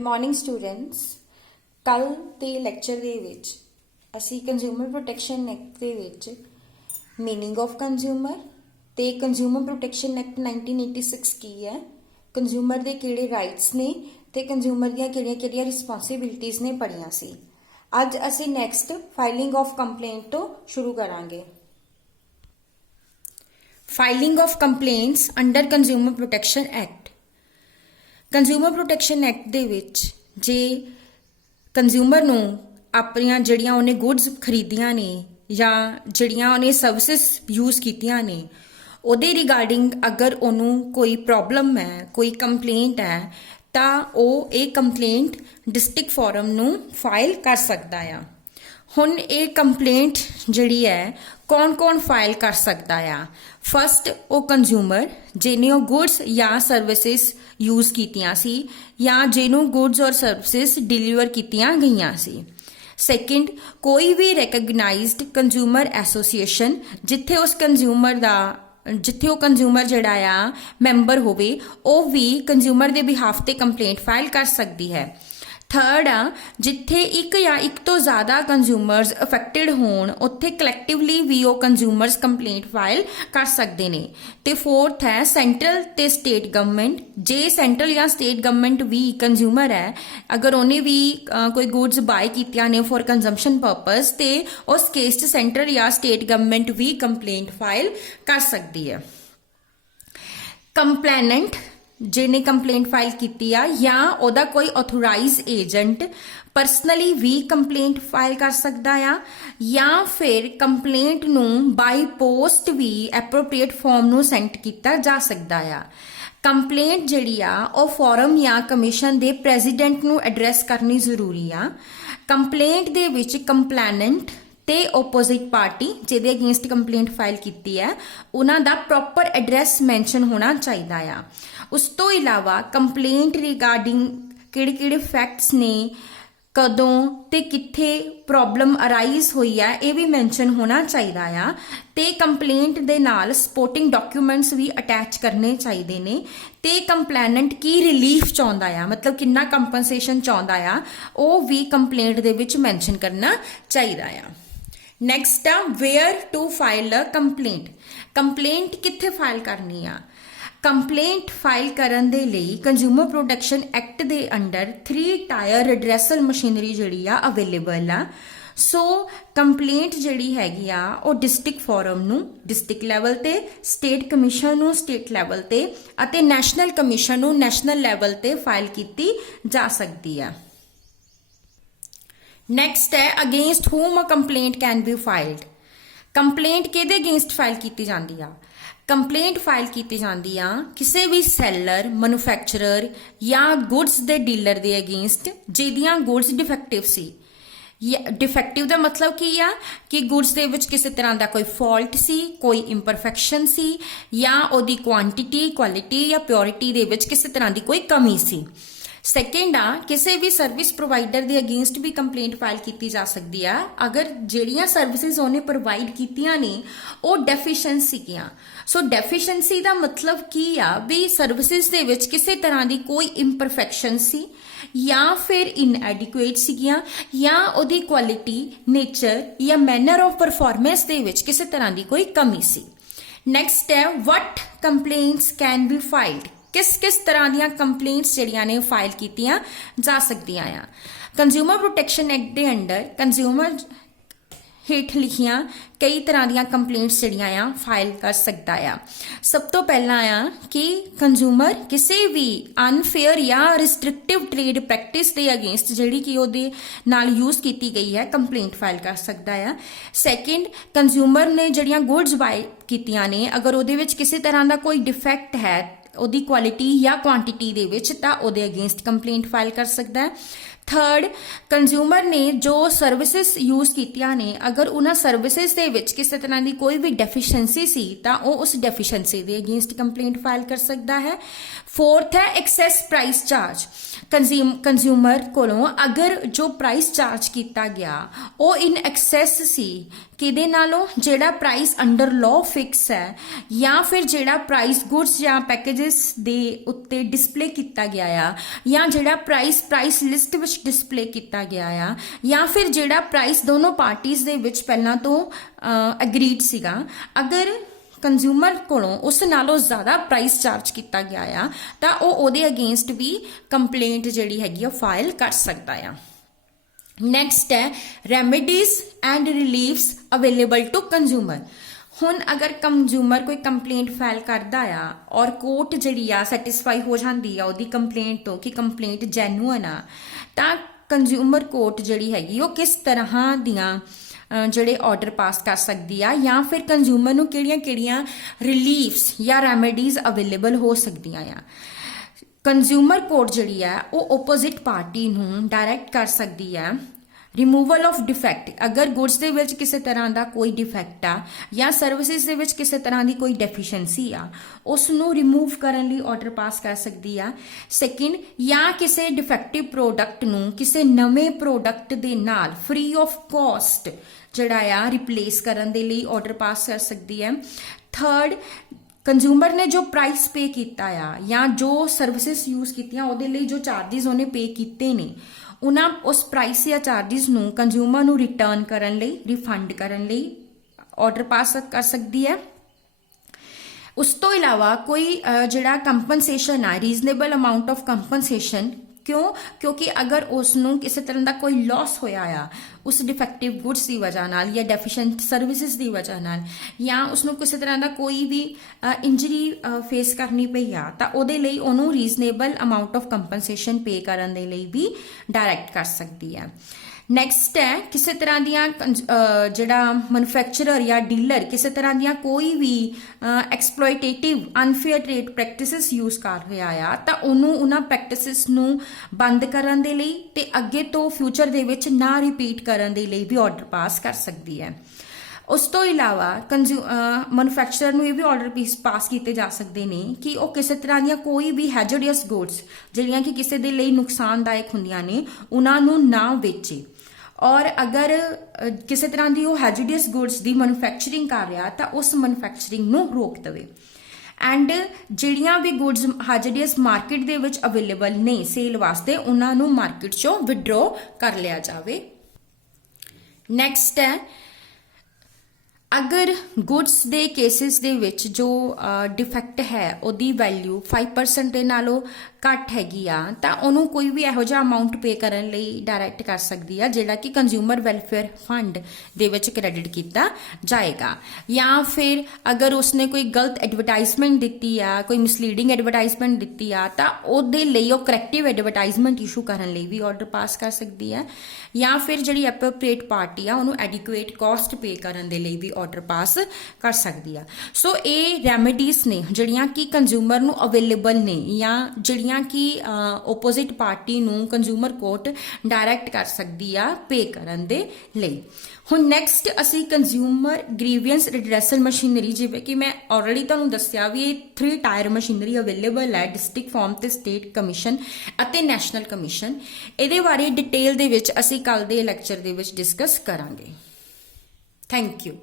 Good morning students. ਕੱਲ ਦੇ lecture ਦੇ ਵਿੱਚ ਅਸੀਂ ਕੰਜ਼ਿਊਮਰ ਪ੍ਰੋਟੈਕਸ਼ਨ ਐਕਟ ਦੇ ਵਿੱਚ ਮੀਨਿੰਗ ਆਫ ਕੰਜ਼ਿਊਮਰ ਤੇ ਕੰਜ਼ਿਊਮਰ ਪ੍ਰੋਟੈਕਸ਼ਨ ਐਕਟ 1986 ਕੀ ਹੈ, ਕੰਜ਼ਿਊਮਰ ਦੇ ਕਿਹੜੇ ਰਾਈਟਸ ਨੇ ਤੇ ਕੰਜ਼ਿਊਮਰ ਦੀਆਂ ਕਿਹੜੀਆਂ ਰਿਸਪੌਂਸਿਬਿਲਿਟੀਜ਼ ਨੇ ਪੜ੍ਹੀਆਂ ਸੀ। ਅੱਜ ਅਸੀਂ ਨੈਕਸਟ ਫਾਈਲਿੰਗ ਆਫ ਕੰਪਲੇਂਟ ਤੋਂ ਸ਼ੁਰੂ ਕਰਾਂਗੇ। Filing of complaints under consumer protection act. Consumer protection act ਦੇ ਵਿੱਚ ਜੇ ਕੰਜ਼ਿਊਮਰ ਨੂੰ ਆਪਣੀਆਂ ਜਿਹੜੀਆਂ ਉਹਨੇ ਗੁੱਡਸ ਖਰੀਦੀਆਂ ਨੇ ਜਾਂ ਜਿਹੜੀਆਂ ਉਹਨੇ ਸਰਵਿਸਿਜ਼ ਯੂਜ਼ ਕੀਤੀਆਂ ਨੇ ਉਹਦੇ ਰਿਗਾਰਡਿੰਗ ਅਗਰ ਉਹਨੂੰ ਕੋਈ ਪ੍ਰੋਬਲਮ ਹੈ, ਕੋਈ ਕੰਪਲੇਂਟ ਹੈ, ਤਾਂ ਉਹ ਇਹ ਕੰਪਲੇਂਟ ਡਿਸਟ੍ਰਿਕਟ ਫੋਰਮ ਨੂੰ ਫਾਈਲ ਕਰ ਸਕਦਾ ਆ। ਹੁਣ ਇਹ ਕੰਪਲੇਂਟ ਜਿਹੜੀ ਹੈ ਕੌਣ ਫਾਈਲ ਕਰ ਸਕਦਾ ਆ। ਫਸਟ ਉਹ ਕੰਜ਼ਿਊਮਰ ਜਿਹਨੇ ਉਹ ਗੁੱਡਸ ਜਾਂ ਸਰਵਿਸਿਜ਼ ਯੂਜ਼ ਕੀਤੀਆਂ ਸੀ ਜਾਂ ਜਿਹਨੂੰ ਗੁੱਡਸ ਔਰ ਸਰਵਿਸਿਜ਼ ਡਿਲੀਵਰ ਕੀਤੀਆਂ ਗਈਆਂ ਸੀ। ਸੈਕਿੰਡ ਕੋਈ ਵੀ ਰੈਕਗਨਾਈਜ਼ਡ ਕੰਜ਼ਿਊਮਰ ਐਸੋਸੀਏਸ਼ਨ ਜਿੱਥੇ ਉਹ ਕੰਜ਼ਿਊਮਰ ਜਿਹੜਾ ਆ ਮੈਂਬਰ ਹੋਵੇ ਉਹ ਵੀ ਕੰਜ਼ਿਊਮਰ ਦੇ ਬਿਹਾਫ ਤੇ ਕੰਪਲੇਂਟ ਫਾਈਲ ਕਰ ਸਕਦੀ ਹੈ। ਥਰਡ ਆ ਜਿੱਥੇ ਇੱਕ ਜਾਂ ਇੱਕ ਤੋਂ ਜ਼ਿਆਦਾ ਕੰਜ਼ਿਊਮਰਸ ਅਫੈਕਟਡ ਹੋਣ ਉੱਥੇ ਕਲੈਕਟਿਵਲੀ ਵੀ ਉਹ ਕੰਜ਼ਿਊਮਰਸ ਕੰਪਲੇਂਟ ਫਾਈਲ ਕਰ ਸਕਦੇ ਨੇ। ਤੇ ਫੋਰਥ ਹੈ ਸੈਂਟਰਲ ਤੇ ਸਟੇਟ ਗਵਰਨਮੈਂਟ। ਜੇ ਸੈਂਟਰਲ ਜਾਂ ਸਟੇਟ ਗਵਰਨਮੈਂਟ ਵੀ ਕੰਜ਼ਿਊਮਰ ਹੈ, ਅਗਰ ਉਹਨੇ ਵੀ ਕੋਈ ਗੁੱਡਸ ਬਾਏ ਕੀਤੀਆਂ ਨੇ ਫॉर ਕੰਜ਼ੰਪਸ਼ਨ ਪਰਪਸ ਤੇ ਉਸ ਕੇਸ 'ਚ ਸੈਂਟਰਲ ਜਾਂ ਸਟੇਟ ਗਵਰਨਮੈਂਟ ਵੀ ਕੰਪਲੇਂਟ ਫਾਈਲ ਕਰ ਸਕਦੀ ਹੈ। ਕੰਪਲੇਨੈਂਟ ਜਿਹਨੇ ਕੰਪਲੇਂਟ ਫਾਈਲ ਕੀਤੀ ਆ ਜਾਂ ਉਹਦਾ ਕੋਈ ਆਥੋਰਾਈਜ਼ ਏਜੰਟ ਪਰਸਨਲੀ ਵੀ ਕੰਪਲੇਂਟ ਫਾਈਲ ਕਰ ਸਕਦਾ ਆ ਜਾਂ ਫਿਰ ਕੰਪਲੇਂਟ ਨੂੰ ਬਾਈ ਪੋਸਟ ਵੀ ਐਪਰੋਪ੍ਰੀਏਟ ਫਾਰਮ ਨੂੰ ਸੈਂਡ ਕੀਤਾ ਜਾ ਸਕਦਾ ਆ। ਕੰਪਲੇਂਟ ਜਿਹੜੀ ਆ ਉਹ ਫੋਰਮ ਜਾਂ ਕਮਿਸ਼ਨ ਦੇ ਪ੍ਰੈਜ਼ੀਡੈਂਟ ਨੂੰ ਐਡਰੈਸ ਕਰਨੀ ਜ਼ਰੂਰੀ ਆ। ਕੰਪਲੇਂਟ ਦੇ ਵਿੱਚ ਕੰਪਲੇਨੈਂਟ ਤੇ ਓਪੋਜ਼ਿਟ ਪਾਰਟੀ ਜਿਹਦੇ ਅਗੇਂਸਟ ਕੰਪਲੇਂਟ ਫਾਈਲ ਕੀਤੀ ਹੈ ਉਹਨਾਂ ਦਾ ਪ੍ਰੋਪਰ ਐਡਰੈਸ ਮੈਂਸ਼ਨ ਹੋਣਾ ਚਾਹੀਦਾ ਆ। ਉਸ ਤੋਂ ਇਲਾਵਾ ਕੰਪਲੇਂਟ ਰਿਗਾਰਡਿੰਗ ਕਿਹੜੇ ਫੈਕਟਸ ਨੇ, ਕਦੋਂ ਤੇ ਕਿੱਥੇ ਪ੍ਰੋਬਲਮ ਅਰਾਈਜ਼ ਹੋਈ ਹੈ ਇਹ ਵੀ ਮੈਂਸ਼ਨ ਹੋਣਾ ਚਾਹੀਦਾ ਆ। ਤੇ ਕੰਪਲੇਂਟ ਦੇ ਨਾਲ ਸਪੋਰਟਿੰਗ ਡਾਕੂਮੈਂਟਸ ਵੀ ਅਟੈਚ ਕਰਨੇ ਚਾਹੀਦੇ ਨੇ। ਤੇ ਕੰਪਲੇਨੈਂਟ ਕੀ ਰਿਲੀਫ ਚਾਹੁੰਦਾ ਆ, ਮਤਲਬ ਕਿੰਨਾ ਕੰਪਨਸੇਸ਼ਨ ਚਾਹੁੰਦਾ ਆ, ਉਹ ਵੀ ਕੰਪਲੇਂਟ ਦੇ ਵਿੱਚ ਮੈਂਸ਼ਨ ਕਰਨਾ ਚਾਹੀਦਾ ਆ। ਨੈਕਸਟ ਆ where to file a complaint. Complaint ਕਿੱਥੇ ਫਾਈਲ ਕਰਨੀ ਆ? ਕੰਪਲੇਂਟ ਫਾਈਲ ਕਰਨ ਦੇ ਲਈ ਕੰਜ਼ਿਊਮਰ ਪ੍ਰੋਟੈਕਸ਼ਨ ਐਕਟ ਦੇ ਅੰਡਰ 3 ਟਾਇਰ ਰਿਡਰੈਸਲ ਮਸ਼ੀਨਰੀ ਜਿਹੜੀ ਆ ਅਵੇਲੇਬਲ ਆ। ਸੋ ਕੰਪਲੇਂਟ ਜਿਹੜੀ ਹੈਗੀ ਆ ਉਹ ਡਿਸਟ੍ਰਿਕਟ ਫੋਰਮ ਨੂੰ ਡਿਸਟ੍ਰਿਕਟ ਲੈਵਲ ਤੇ, ਸਟੇਟ ਕਮਿਸ਼ਨ ਨੂੰ ਸਟੇਟ ਲੈਵਲ ਤੇ ਅਤੇ ਨੈਸ਼ਨਲ ਕਮਿਸ਼ਨ ਨੂੰ ਨੈਸ਼ਨਲ ਲੈਵਲ ਤੇ ਫਾਈਲ ਕੀਤੀ ਜਾ ਸਕਦੀ ਆ। ਨੈਕਸਟ ਹੈ against whom a complaint can be filed। Complaint ਕਿਹਦੇ ਅਗੇਂਸਟ ਫਾਈਲ ਕੀਤੀ ਜਾਂਦੀ ਆ? ਕੰਪਲੇਂਟ ਫਾਈਲ ਕੀਤੀ ਜਾਂਦੀ ਆ ਕਿਸੇ ਵੀ ਸੈਲਰ, ਮੈਨੂਫੈਕਚਰਰ ਜਾਂ ਗੁੱਡਸ ਦੇ ਡੀਲਰ ਦੇ ਅਗੇਂਸਟ ਜਿਹਦੀਆਂ ਗੁੱਡਸ ਡਿਫੈਕਟਿਵ ਸੀ। ਡਿਫੈਕਟਿਵ ਦਾ ਮਤਲਬ ਕੀ ਆ ਕਿ ਗੁੱਡਸ ਦੇ ਵਿੱਚ ਕਿਸੇ ਤਰ੍ਹਾਂ ਦਾ ਕੋਈ ਫਾਲਟ ਸੀ, ਕੋਈ ਇੰਪਰਫੈਕਸ਼ਨ ਸੀ ਜਾਂ ਉਹਦੀ ਕੁਆਂਟੀਟੀ, ਕੁਆਲਿਟੀ ਜਾਂ ਪਿਓਰਿਟੀ ਦੇ ਵਿੱਚ ਕਿਸੇ ਤਰ੍ਹਾਂ ਦੀ ਕੋਈ ਕਮੀ ਸੀ। ਸੈਕਿੰਡ ਆ ਕਿਸੇ ਵੀ ਸਰਵਿਸ ਪ੍ਰੋਵਾਈਡਰ ਦੇ ਅਗੇਂਸਟ ਵੀ ਕੰਪਲੇਂਟ ਫਾਈਲ ਕੀਤੀ ਜਾ ਸਕਦੀ ਆ ਅਗਰ ਜਿਹੜੀਆਂ ਸਰਵਿਸਿਜ਼ ਉਹਨੇ ਪ੍ਰੋਵਾਈਡ ਕੀਤੀਆਂ ਨੇ ਉਹ ਡੈਫੀਸ਼ੀਐਂਸੀ ਸੀਗੀਆਂ। ਸੋ ਡੈਫੀਸ਼ੀਐਂਸੀ ਦਾ ਮਤਲਬ ਕੀ ਆ ਵੀ ਸਰਵਿਸਿਜ਼ ਦੇ ਵਿੱਚ ਕਿਸੇ ਤਰ੍ਹਾਂ ਦੀ ਕੋਈ ਇੰਪਰਫੈਕਸ਼ਨ ਸੀ ਜਾਂ ਫਿਰ ਇਨਐਡਿਕੁਏਟ ਸੀਗੀਆਂ ਜਾਂ ਉਹਦੀ ਕੁਆਲਿਟੀ, ਨੇਚਰ ਜਾਂ ਮੈਨਰ ਆਫ ਪਰਫਾਰਮੈਂਸ ਦੇ ਵਿੱਚ ਕਿਸੇ ਤਰ੍ਹਾਂ ਦੀ ਕੋਈ ਕਮੀ ਸੀ। ਨੈਕਸਟ ਹੈ ਵਟ ਕੰਪਲੇਂਟਸ ਕੈਨ ਬੀ ਫਾਈਲਡ। ਕਿਸ ਤਰ੍ਹਾਂ ਦੀਆਂ ਕੰਪਲੇਂਟਸ ਜਿਹੜੀਆਂ ਨੇ ਫਾਈਲ ਕੀਤੀਆਂ ਜਾ ਸਕਦੀਆਂ ਆ। ਕੰਜ਼ਿਊਮਰ ਪ੍ਰੋਟੈਕਸ਼ਨ ਐਕਟ ਦੇ ਅੰਡਰ ਕੰਜ਼ਿਊਮਰ ਹੇਠ ਲਿਖੀਆਂ ਕਈ ਤਰ੍ਹਾਂ ਦੀਆਂ ਕੰਪਲੇਂਟਸ ਜਿਹੜੀਆਂ ਆ ਫਾਈਲ ਕਰ ਸਕਦਾ ਆ। ਸਭ ਤੋਂ ਪਹਿਲਾਂ ਆ ਕਿ ਕੰਜ਼ਿਊਮਰ ਕਿਸੇ ਵੀ ਅਨਫੇਅਰ ਜਾਂ ਰਿਸਟ੍ਰਿਕਟਿਵ ਟ੍ਰੇਡ ਪ੍ਰੈਕਟਿਸ ਦੇ ਅਗੇਂਸਟ ਜਿਹੜੀ ਕਿ ਉਹਦੇ ਨਾਲ ਯੂਜ਼ ਕੀਤੀ ਗਈ ਹੈ ਕੰਪਲੇਂਟ ਫਾਈਲ ਕਰ ਸਕਦਾ ਆ। ਸੈਕਿੰਡ ਕੰਜ਼ਿਊਮਰ ਨੇ ਜਿਹੜੀਆਂ ਗੁੱਡਸ ਬਾਏ ਕੀਤੀਆਂ ਨੇ ਅਗਰ ਉਹਦੇ ਵਿੱਚ ਕਿਸੇ ਤਰ੍ਹਾਂ ਦਾ ਕੋਈ ਡਿਫੈਕਟ ਹੈ ਉਹਦੀ ਕੁਆਲਿਟੀ ਜਾਂ ਕੁਆਂਟੀਟੀ ਦੇ ਵਿੱਚ ਤਾਂ ਉਹਦੇ ਅਗੇਂਸਟ ਕੰਪਲੇਂਟ ਫਾਈਲ ਕਰ ਸਕਦਾ ਹੈ। ਥਰਡ, ਕੰਜ਼ਿਊਮਰ ਨੇ ਜੋ ਸਰਵਿਸਿਜ਼ ਯੂਜ਼ ਕੀਤੀਆਂ ਨੇ, ਅਗਰ ਉਹਨਾਂ ਸਰਵਿਸਿਜ਼ ਦੇ ਵਿੱਚ ਕਿਸੇ ਤਰ੍ਹਾਂ ਦੀ ਕੋਈ ਵੀ ਡੈਫੀਸ਼ੀਐਂਸੀ ਸੀ ਤਾਂ ਉਹ ਉਸ ਡੈਫੀਸ਼ੀਐਂਸੀ ਦੇ ਅਗੇਂਸਟ ਕੰਪਲੇਂਟ ਫਾਈਲ ਕਰ ਸਕਦਾ ਹੈ। ਫੋਰਥ ਹੈ ਐਕਸੈਸ ਪ੍ਰਾਈਸ ਚਾਰਜ। ਕੰਜ਼ਿਊਮਰ ਕੋਲੋਂ ਅਗਰ ਜੋ ਪ੍ਰਾਈਸ ਚਾਰਜ ਕੀਤਾ ਗਿਆ ਉਹ ਇਨ ਐਕਸੈਸ ਸੀ, ਕਿਹਦੇ ਨਾਲੋਂ, ਜਿਹੜਾ ਪ੍ਰਾਈਸ ਅੰਡਰ ਲਾਅ ਫਿਕਸ ਹੈ, ਜਾਂ ਫਿਰ ਜਿਹੜਾ ਪ੍ਰਾਈਸ ਗੁੱਡਸ ਜਾਂ ਪੈਕੇजेस ਦੇ ਉੱਤੇ ਡਿਸਪਲੇ ਕੀਤਾ ਗਿਆ ਆ, ਜਾਂ ਜਿਹੜਾ ਪ੍ਰਾਈਸ ਲਿਸਟ ਵਿੱਚ ਡਿਸਪਲੇ ਕੀਤਾ ਗਿਆ ਆ, ਜਾਂ ਫਿਰ ਜਿਹੜਾ ਪ੍ਰਾਈਸ ਦੋਨੋਂ ਪਾਰਟੀਆਂ ਦੇ ਵਿੱਚ ਪਹਿਲਾਂ ਤੋਂ ਐਗਰੀਡ ਸੀਗਾ, ਅਗਰ ਕੰਜ਼ਿਊਮਰ ਕੋਲੋਂ ਉਸ ਨਾਲੋਂ ਜ਼ਿਆਦਾ ਪ੍ਰਾਈਸ ਚਾਰਜ ਕੀਤਾ ਗਿਆ ਆ ਤਾਂ ਉਹ ਉਹਦੇ ਅਗੇਂਸਟ ਵੀ ਕੰਪਲੇਂਟ ਜਿਹੜੀ ਹੈਗੀ ਆ ਫਾਈਲ ਕਰ ਸਕਦਾ ਆ। ਨੈਕਸਟ ਹੈ remedies and reliefs available to consumer. ਹੁਣ ਅਗਰ ਕੰਜ਼ਿਊਮਰ ਕੋਈ ਕੰਪਲੇਂਟ ਫਾਈਲ ਕਰਦਾ ਆ ਔਰ ਕੋਰਟ ਜਿਹੜੀ ਆ ਸੈਟੀਸਫਾਈ ਹੋ ਜਾਂਦੀ ਆ ਉਹਦੀ ਕੰਪਲੇਂਟ ਤੋਂ ਕਿ ਕੰਪਲੇਂਟ ਜੈਨੂਅਨ ਆ, ਤਾਂ ਕੰਜ਼ਿਊਮਰ ਕੋਰਟ ਜਿਹੜੀ ਹੈਗੀ ਉਹ ਕਿਸ ਤਰ੍ਹਾਂ ਦੀਆਂ ਜਿਹੜੇ ਆਰਡਰ ਪਾਸ ਕਰ ਸਕਦੀ ਆ, ਜਾਂ ਫਿਰ ਕੰਜ਼ਿਊਮਰ ਨੂੰ ਕਿਹੜੀਆਂ ਰਿਲੀਫਸ ਜਾਂ ਰੈਮੀਡੀਜ਼ ਅਵੇਲੇਬਲ ਹੋ ਸਕਦੀਆਂ ਆ। ਕੰਜ਼ਿਊਮਰ ਕੋਰਟ ਜਿਹੜੀ ਆ ਉਹ ਓਪੋਜ਼ਿਟ ਪਾਰਟੀ ਨੂੰ ਡਾਇਰੈਕਟ ਕਰ ਸਕਦੀ ਆ ਰਿਮੂਵਲ ਆਫ ਡਿਫੈਕਟ। ਅਗਰ ਗੁੱਡਸ ਦੇ ਵਿੱਚ ਕਿਸੇ ਤਰ੍ਹਾਂ ਦਾ ਕੋਈ ਡਿਫੈਕਟ ਆ ਜਾਂ ਸਰਵਿਸਿਜ਼ ਦੇ ਵਿੱਚ ਕਿਸੇ ਤਰ੍ਹਾਂ ਦੀ ਕੋਈ ਡੈਫੀਸ਼ੀਐਂਸੀ ਆ, ਉਸ ਨੂੰ ਰਿਮੂਵ ਕਰਨ ਲਈ ਆਰਡਰ ਪਾਸ ਕਰ ਸਕਦੀ ਆ। ਸੈਕਿੰਡ, ਜਾਂ ਕਿਸੇ ਡਿਫੈਕਟਿਵ ਪ੍ਰੋਡਕਟ ਨੂੰ ਕਿਸੇ ਨਵੇਂ ਪ੍ਰੋਡਕਟ ਦੇ ਨਾਲ ਫ੍ਰੀ ਆਫ ਕਾਸਟ ਜਿਹੜਾ ਆ ਰਿਪਲੇਸ ਕਰਨ ਦੇ ਲਈ ਆਰਡਰ ਪਾਸ ਕਰ ਸਕਦੀ ਹੈ। ਥਰਡ, ਕੰਜ਼ਿਊਮਰ ਨੇ ਜੋ ਪ੍ਰਾਈਸ ਪੇ ਕੀਤਾ ਆ ਜਾਂ ਜੋ ਸਰਵਿਸਿਜ਼ ਯੂਜ਼ ਕੀਤੀਆਂ ਉਹਦੇ ਲਈ ਜੋ ਚਾਰजेस ਉਹਨੇ ਪੇ ਕੀਤੇ ਨੇ, ਉਹਨਾਂ ਉਸ ਪ੍ਰਾਈਸ ਜਾਂ ਚਾਰजेस ਨੂੰ ਕੰਜ਼ਿਊਮਰ ਨੂੰ ਰਿਟਰਨ ਕਰਨ ਲਈ, ਰਿਫੰਡ ਕਰਨ ਲਈ ਆਰਡਰ ਪਾਸ ਕਰ ਸਕਦੀ ਹੈ। ਉਸ ਤੋਂ ਇਲਾਵਾ ਕੋਈ ਜਿਹੜਾ ਕੰਪਨਸੇਸ਼ਨ ਆ, ਰੀਜ਼ਨੇਬਲ ਅਮਾਉਂਟ ਆਫ ਕੰਪਨਸੇਸ਼ਨ, ਕਿਉਂਕਿ ਅਗਰ ਉਸ ਨੂੰ ਕਿਸੇ ਤਰ੍ਹਾਂ ਦਾ ਕੋਈ ਲਾਸ ਹੋਇਆ ਆ ਉਸ ਡਿਫੈਕਟਿਵ ਗੁੱਡਸ ਦੀ ਵਜ੍ਹਾ ਨਾਲ ਜਾਂ ਡੈਫੀਸ਼ੀਐਂਟ ਸਰਵਿਸਿਜ਼ ਦੀ ਵਜ੍ਹਾ ਨਾਲ, ਜਾਂ ਉਸ ਨੂੰ ਕਿਸੇ ਤਰ੍ਹਾਂ ਦਾ ਕੋਈ ਵੀ ਇੰਜਰੀ ਫੇਸ ਕਰਨੀ ਪਈ ਆ, ਤਾਂ ਉਹਦੇ ਲਈ ਉਹਨੂੰ ਰੀਜ਼ਨੇਬਲ ਅਮਾਉਂਟ ਆਫ ਕੰਪਨਸੇਸ਼ਨ ਪੇ ਕਰਨ ਦੇ ਲਈ ਵੀ ਡਾਇਰੈਕਟ ਕਰ ਸਕਦੀ ਹੈ। ਨੈਕਸਟ ਹੈ ਕਿਸੇ ਤਰ੍ਹਾਂ ਦੀਆਂ ਜਿਹੜਾ ਮੈਨੂਫੈਕਚਰਰ ਜਾਂ ਡੀਲਰ ਕਿਸੇ ਤਰ੍ਹਾਂ ਦੀਆਂ ਕੋਈ ਵੀ ਐਕਸਪਲੋਇਟੇਟਿਵ ਅਨਫੇਅਰ ਟ੍ਰੇਡ ਪ੍ਰੈਕਟਿਸਿਸ ਯੂਜ਼ ਕਰ ਰਿਹਾ ਆ, ਤਾਂ ਉਹਨੂੰ ਉਹਨਾਂ ਪ੍ਰੈਕਟਿਸਿਸ ਨੂੰ ਬੰਦ ਕਰਨ ਦੇ ਲਈ ਤੇ ਅੱਗੇ ਤੋਂ ਫਿਊਚਰ ਦੇ ਵਿੱਚ ਨਾ ਰਿਪੀਟ ਕਰਨ ਦੇ ਲਈ ਵੀ ਆਰਡਰ ਪਾਸ ਕਰ ਸਕਦੀ ਹੈ। ਉਸ ਤੋਂ ਇਲਾਵਾ ਮੈਨੂਫੈਕਚਰਰ ਨੂੰ ਇਹ ਵੀ ਆਰਡਰ ਪਾਸ ਕੀਤੇ ਜਾ ਸਕਦੇ ਨੇ ਕਿ ਉਹ ਕਿਸੇ ਤਰ੍ਹਾਂ ਦੀਆਂ ਕੋਈ ਵੀ ਹੈਜ਼ਰਡਸ ਗੁੱਡਸ ਜਿਹੜੀਆਂ ਕਿ ਕਿਸੇ ਦੇ ਲਈ ਨੁਕਸਾਨਦਾਇਕ ਹੁੰਦੀਆਂ ਨੇ ਉਹਨਾਂ ਨੂੰ ਨਾ ਵੇਚੇ, ਔਰ ਅਗਰ ਕਿਸੇ ਤਰ੍ਹਾਂ ਦੀ ਉਹ ਹੈਜ਼ਰਡਸ ਗੁੱਡਸ ਦੀ ਮੈਨੂਫੈਕਚਰਿੰਗ ਕਰ ਰਿਹਾ ਤਾਂ ਉਸ ਮੈਨੂਫੈਕਚਰਿੰਗ ਨੂੰ ਰੋਕ ਦੇਵੇ। ਐਂਡ ਜਿਹੜੀਆਂ ਵੀ ਗੁੱਡਸ ਹੈਜ਼ਰਡਸ ਮਾਰਕੀਟ ਦੇ ਵਿੱਚ ਅਵੇਲੇਬਲ ਨੇ ਸੇਲ ਵਾਸਤੇ, ਉਹਨਾਂ ਨੂੰ ਮਾਰਕੀਟ ਚੋਂ ਵਿਡਰੋ ਕਰ ਲਿਆ ਜਾਵੇ। ਨੈਕਸਟ ਹੈ ਅਗਰ ਗੁੱਡਸ ਦੇ ਕੇਸਿਸ ਦੇ ਵਿੱਚ ਜੋ ਡਿਫੈਕਟ ਹੈ ਉਹਦੀ ਵੈਲਿਊ 5% ਦੇ ਨਾਲੋਂ ਘੱਟ ਹੈਗੀ ਆ, ਤਾਂ ਉਹਨੂੰ ਕੋਈ ਵੀ ਇਹੋ ਜਿਹਾ ਅਮਾਉਂਟ ਪੇ ਕਰਨ ਲਈ ਡਾਇਰੈਕਟ ਕਰ ਸਕਦੀ ਆ ਜਿਹੜਾ ਕਿ ਕੰਜ਼ਿਊਮਰ ਵੈਲਫੇਅਰ ਫੰਡ ਦੇ ਵਿੱਚ ਕ੍ਰੈਡਿਟ ਕੀਤਾ ਜਾਏਗਾ। ਜਾਂ ਫਿਰ ਅਗਰ ਉਸਨੇ ਕੋਈ ਗਲਤ ਐਡਵਰਟਾਈਜ਼ਮੈਂਟ ਦਿੱਤੀ ਆ, ਕੋਈ ਮਿਸਲੀਡਿੰਗ ਐਡਵਰਟਾਈਜ਼ਮੈਂਟ ਦਿੱਤੀ ਆ, ਤਾਂ ਉਹਦੇ ਲਈ ਉਹ ਕਰੈਕਟਿਵ ਐਡਵਰਟਾਈਜ਼ਮੈਂਟ ਇਸ਼ੂ ਕਰਨ ਲਈ ਵੀ ਆਰਡਰ ਪਾਸ ਕਰ ਸਕਦੀ ਹੈ। ਜਾਂ ਫਿਰ ਜਿਹੜੀ ਐਪਰੋਪ੍ਰੀਏਟ ਪਾਰਟੀ ਆ ਉਹਨੂੰ ਐਡਿਕੁਏਟ ਕਾਸਟ ਪੇ ਕਰਨ ਦੇ ਲਈ ਵੀ ਆਰਡਰ ਪਾਸ ਕਰ ਸਕਦੀ ਆ। ਸੋ ਇਹ ਰੈਮੀਡੀਜ਼ ਨੇ ਜਿਹੜੀਆਂ ਕਿ ਕੰਜ਼ਿਊਮਰ ਨੂੰ ਅਵੇਲੇਬਲ ਨੇ, ਜਾਂ ਜਿਹੜੀਆਂ ਕਿ ਓਪੋਜ਼ਿਟ ਪਾਰਟੀ ਨੂੰ ਕੰਜ਼ਿਊਮਰ ਕੋਰਟ ਡਾਇਰੈਕਟ ਕਰ ਸਕਦੀ ਆ ਪੇ ਕਰਨ ਦੇ ਲਈ। ਹੁਣ ਨੈਕਸਟ ਅਸੀਂ ਕੰਜ਼ਿਊਮਰ ਗ੍ਰੀਵੈਂਸ ਰਿਡਰੈਸਲ ਮਸ਼ੀਨਰੀ, ਜਿਵੇਂ ਕਿ ਮੈਂ ਆਲਰੇਡੀ ਤੁਹਾਨੂੰ ਦੱਸਿਆ ਵੀ ਇਹ 3 ਟਾਇਰ ਮਸ਼ੀਨਰੀ ਅਵੇਲੇਬਲ ਹੈ, ਡਿਸਟ੍ਰਿਕਟ ਫਾਰਮ ਤੇ ਸਟੇਟ ਕਮਿਸ਼ਨ ਅਤੇ ਨੈਸ਼ਨਲ ਕਮਿਸ਼ਨ। ਇਹਦੇ ਬਾਰੇ ਡਿਟੇਲ ਦੇ ਵਿੱਚ ਅਸੀਂ ਕੱਲ ਦੇ ਲੈਕਚਰ ਦੇ ਵਿੱਚ ਡਿਸਕਸ ਕਰਾਂਗੇ। Thank you.